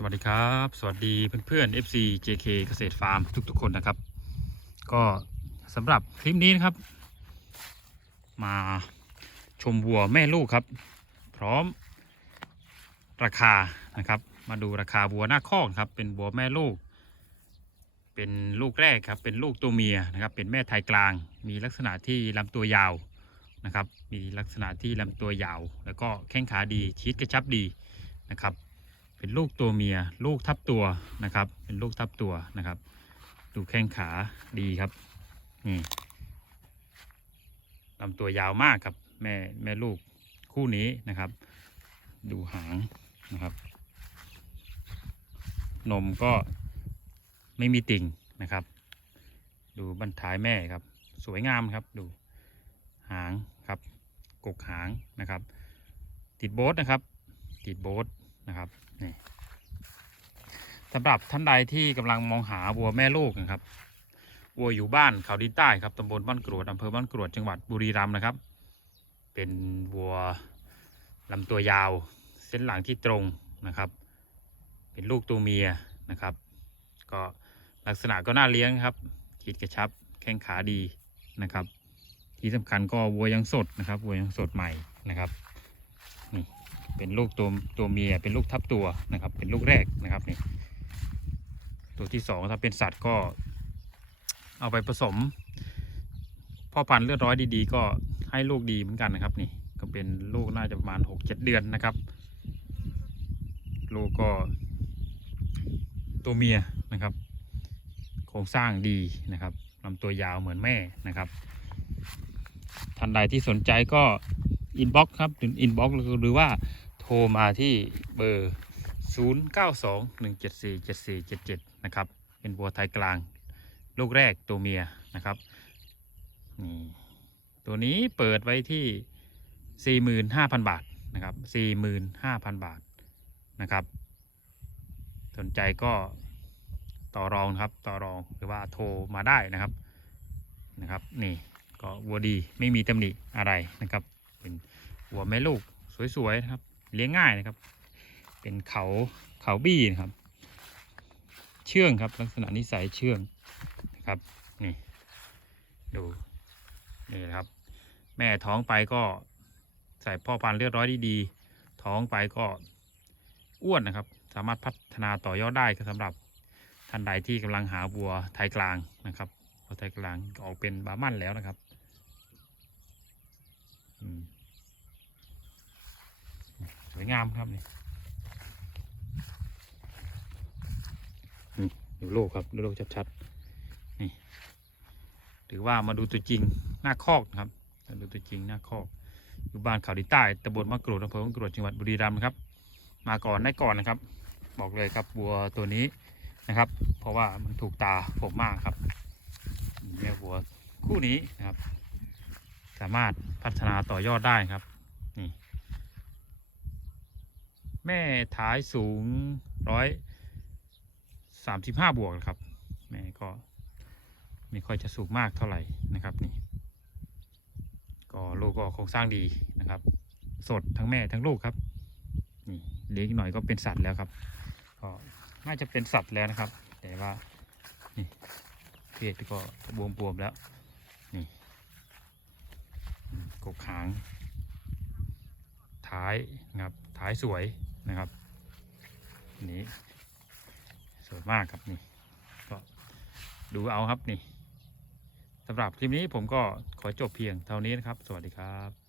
สวัสดีครับ สวัสดีเพื่อนๆ FC JK เกษตรฟาร์มทุกๆคนนะครับ ก็สำหรับคลิปนี้นะครับ มาชมวัวแม่ลูกครับ พร้อมราคานะครับ มาดูราคาวัวหน้าคอกครับ เป็นวัวแม่ลูก เป็นลูกแรกครับ เป็นลูกตัวเมียนะครับ เป็นแม่ไทยกลาง มีลักษณะที่ลำตัวยาวนะครับ มีลักษณะที่ลำตัวยาว แล้วก็แข้งขาดีชีดกระชับดีนะครับ เป็นลูกตัวเมีย ลูกทับตัวนะครับ เป็นลูกทับตัวนะครับ ดูแข้งขาดีครับนี่ลำตัวยาวมากครับ แม่แม่ลูกคู่นี้นะครับ ดูหางนะครับ นมก็ไม่มีติ่งนะครับ ดูบันท้ายแม่ครับ สวยงามครับดูหางครับกกหางนะครับ ติดโบทนะครับ ติดโบท นะครับนี่สำหรับท่านใดที่กำลังมองหาวัวแม่ลูกนะครับวัวอยู่บ้านเขาดินใต้ครับตำบลบ้านกรวดอำเภอบ้านกรวดจังหวัดบุรีรัมย์นะครับ เป็นวัวลำตัวยาว เส้นหลังที่ตรงนะครับ เป็นลูกตัวเมียนะครับ ก็ลักษณะก็น่าเลี้ยงครับขีดกระชับแข้งขาดีนะครับ ที่สำคัญก็วัวยังสดนะครับวัวยังสดใหม่นะครับนี่ เป็นลูกตัวตัวเมียเป็นลูกทับตัวนะครับ เป็นลูกแรกนะครับนี่ตัวที่สองถ้าเป็นสัตว์ก็ เอาไปผสมพ่อพันธุ์เลือดร้อยดีๆ ก็ให้ลูกดีเหมือนกันนะครับ นี่ก็เป็นลูกน่าจะประมาณหกเจ็ดเดือนนะครับ ลูกก็ ตัวเมียนะครับ โครงสร้างดีนะครับลำตัวยาวเหมือนแม่นะครับท่านใดที่สนใจก็ อินบ็อกครับหรืออินบ็อกหรือว่าโทรมาที่เบอร์ 0921747477 นะครับ เป็นบัวไทยกลาง ลูกแรกตัวเมียนะครับนี่ตัวนี้เปิดไว้ที่ 45,000 บาทนะครับ 45,000 บาทนะครับ สนใจก็ต่อรองครับต่อรองหรือว่าโทรมาได้นะครับนะครับ นี่ก็วัวดีไม่มีตำหนิอะไรนะครับ เป็นวัวแม่ลูกสวยๆนะครับ เลี้ยงง่ายนะครับ เป็นเขาเขาบี้นะครับ เชื่องครับ ลักษณะนิสัยเชื่องนะครับนี่ดูนี่นะครับ แม่ท้องไปก็ใส่พ่อพันธุ์เลือดร้อยดีๆท้องไปก็อ้วนนะครับ สามารถพัฒนาต่อยอดได้ก็สำหรับท่านใดที่กำลังหาวัวไทยกลางนะครับวัวไทยกลางออกเป็นบามันแล้วนะครับ สวยงามครับนี่นี่ดูโลกครับดูโลกชัดๆนี่หรือว่ามาดูตัวจริงหน้าคอกนะครับมาดูตัวจริงหน้าคอกอยู่บ้านเขาดินใต้ตำบลมะกรูดอำเภอมะกรูดจังหวัดบุรีรัมย์นะครับ มาก่อนได้ก่อนนะครับ บอกเลยครับวัวตัวนี้นะครับ เพราะว่ามันถูกตาผมมากครับแม่วัวคู่นี้นะครับ สามารถพัฒนาต่อยอดได้ครับ นี่แม่ท้ายสูงร้อยสามสิบห้าบวกนะครับ แม่ก็ไม่ค่อยจะสูงมากเท่าไหร่นะครับนี่ ก็ลูกก็โครงสร้างดีนะครับ สดทั้งแม่ทั้งลูกครับนี่เลี้ยงอีกหน่อยก็เป็นสัตว์แล้วครับ ก็น่าจะเป็นสัตว์แล้วนะครับ แต่ว่านี่เพศก็บวมๆแล้ว กบหาง ท้ายนะครับ ท้ายสวยนะครับนนี้สวยมากครับนี่ก็ดูเอาครับนี่สำหรับคลิปนี้ผมก็ขอจบเพียงเท่านี้นะครับ สวัสดีครับ